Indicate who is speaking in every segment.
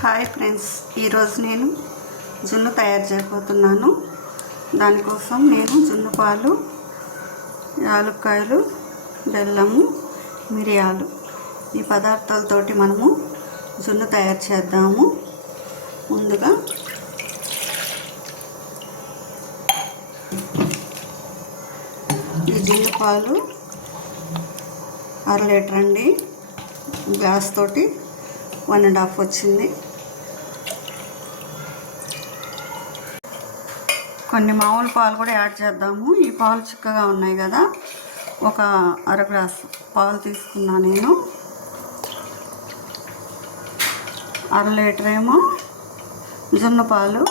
Speaker 1: Hi friends ఈరోజు నేను జున్ను తయారు చేయబోతున్నాను. దానికోసం నేను జున్ను పాలు యాలుక్కాయలు బెల్లము మిరియాలు ఈ పదార్థాలతోటి మనము జున్ను తయారు చేద్దాము. ముందుగా ఈ జున్ను పాలు అర లీటర్ అండి. గ్లాస్ తోటి వన్ అండ్ హాఫ్ వచ్చింది. కొన్ని మామూలు పాలు కూడా యాడ్ చేద్దాము. ఈ పాలు చిక్కగా ఉన్నాయి కదా. ఒక అర గ్లాస్ పాలు తీసుకున్నా నేను. అర లీటర్ ఏమో జొన్న పాలు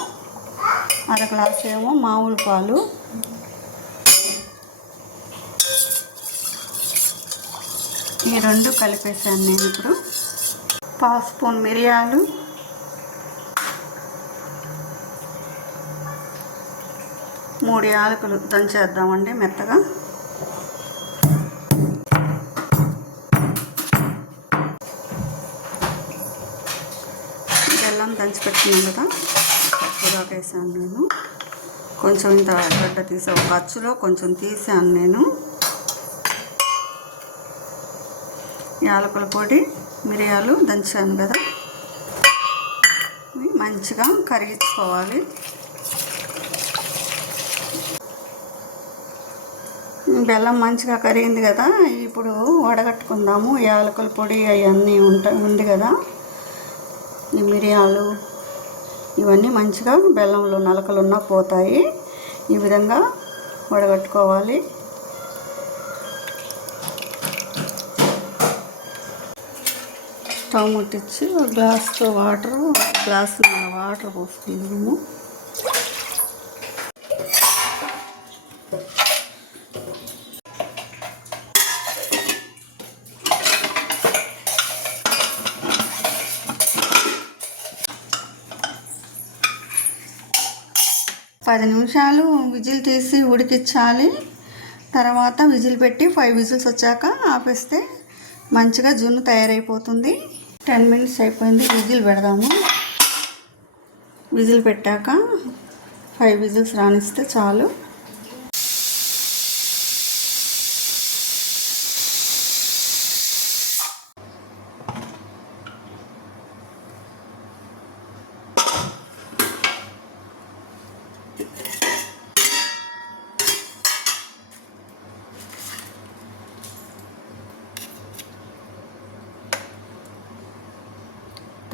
Speaker 1: అర గ్లాస్ ఏమో మామూలు పాలు. ఈ రెండు కలిపేసాను నేను ఇప్పుడు. పావు స్పూన్ మిరియాలు మూడు యాలకులు దంచేద్దామండి మెత్తగా. బెల్లం దంచి పెట్టుకున్నాను కదా పప్పుదాకా వేసాను నేను. కొంచెం ఇంత గడ్డ తీసా ఒక అచ్చులో కొంచెం తీసాను నేను. యాలకుల పొడి మిరియాలు దంచాను కదా. మంచిగా కరిగించుకోవాలి. బెల్లం మంచిగా కరిగింది కదా ఇప్పుడు వడగట్టుకుందాము. యాలకుల పొడి అవన్నీ ఉంట ఉంది కదా. ఈ మిరియాలు ఇవన్నీ మంచిగా బెల్లంలో నలకలు ఉన్నా పోతాయి. ఈ విధంగా వడగట్టుకోవాలి. స్టవ్ ముట్టించి గ్లాస్తో వాటర్ గ్లాస్ వాటర్ పోసుకుందాము. పది నిమిషాలు విజిల్ తీసి ఉడికించాలి. తర్వాత విజిల్ పెట్టి ఫైవ్ విజిల్స్ వచ్చాక ఆపేస్తే మంచిగా జున్ను తయారైపోతుంది. టెన్ మినిట్స్ అయిపోయింది విజిల్ పెడదాము. విజిల్ పెట్టాక ఫైవ్ విజిల్స్ రానిస్తే చాలు.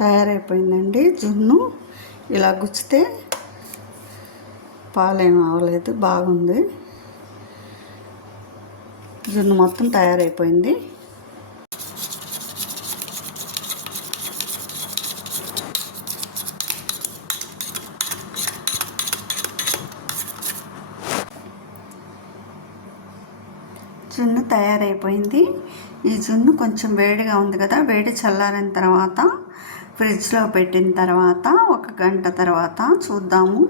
Speaker 1: తయారైపోయిందండి జున్ను. ఇలా గుచ్చితే పాలేం అవ్వలేదు బాగుంది. జున్ను మొత్తం తయారైపోయింది. జున్ను తయారైపోయింది. ఈ జున్ను కొంచెం వేడిగా ఉంది కదా వేడి చల్లారిన తర్వాత ఫ్రిడ్జ్లో పెట్టిన తర్వాత ఒక గంట తర్వాత చూద్దాము.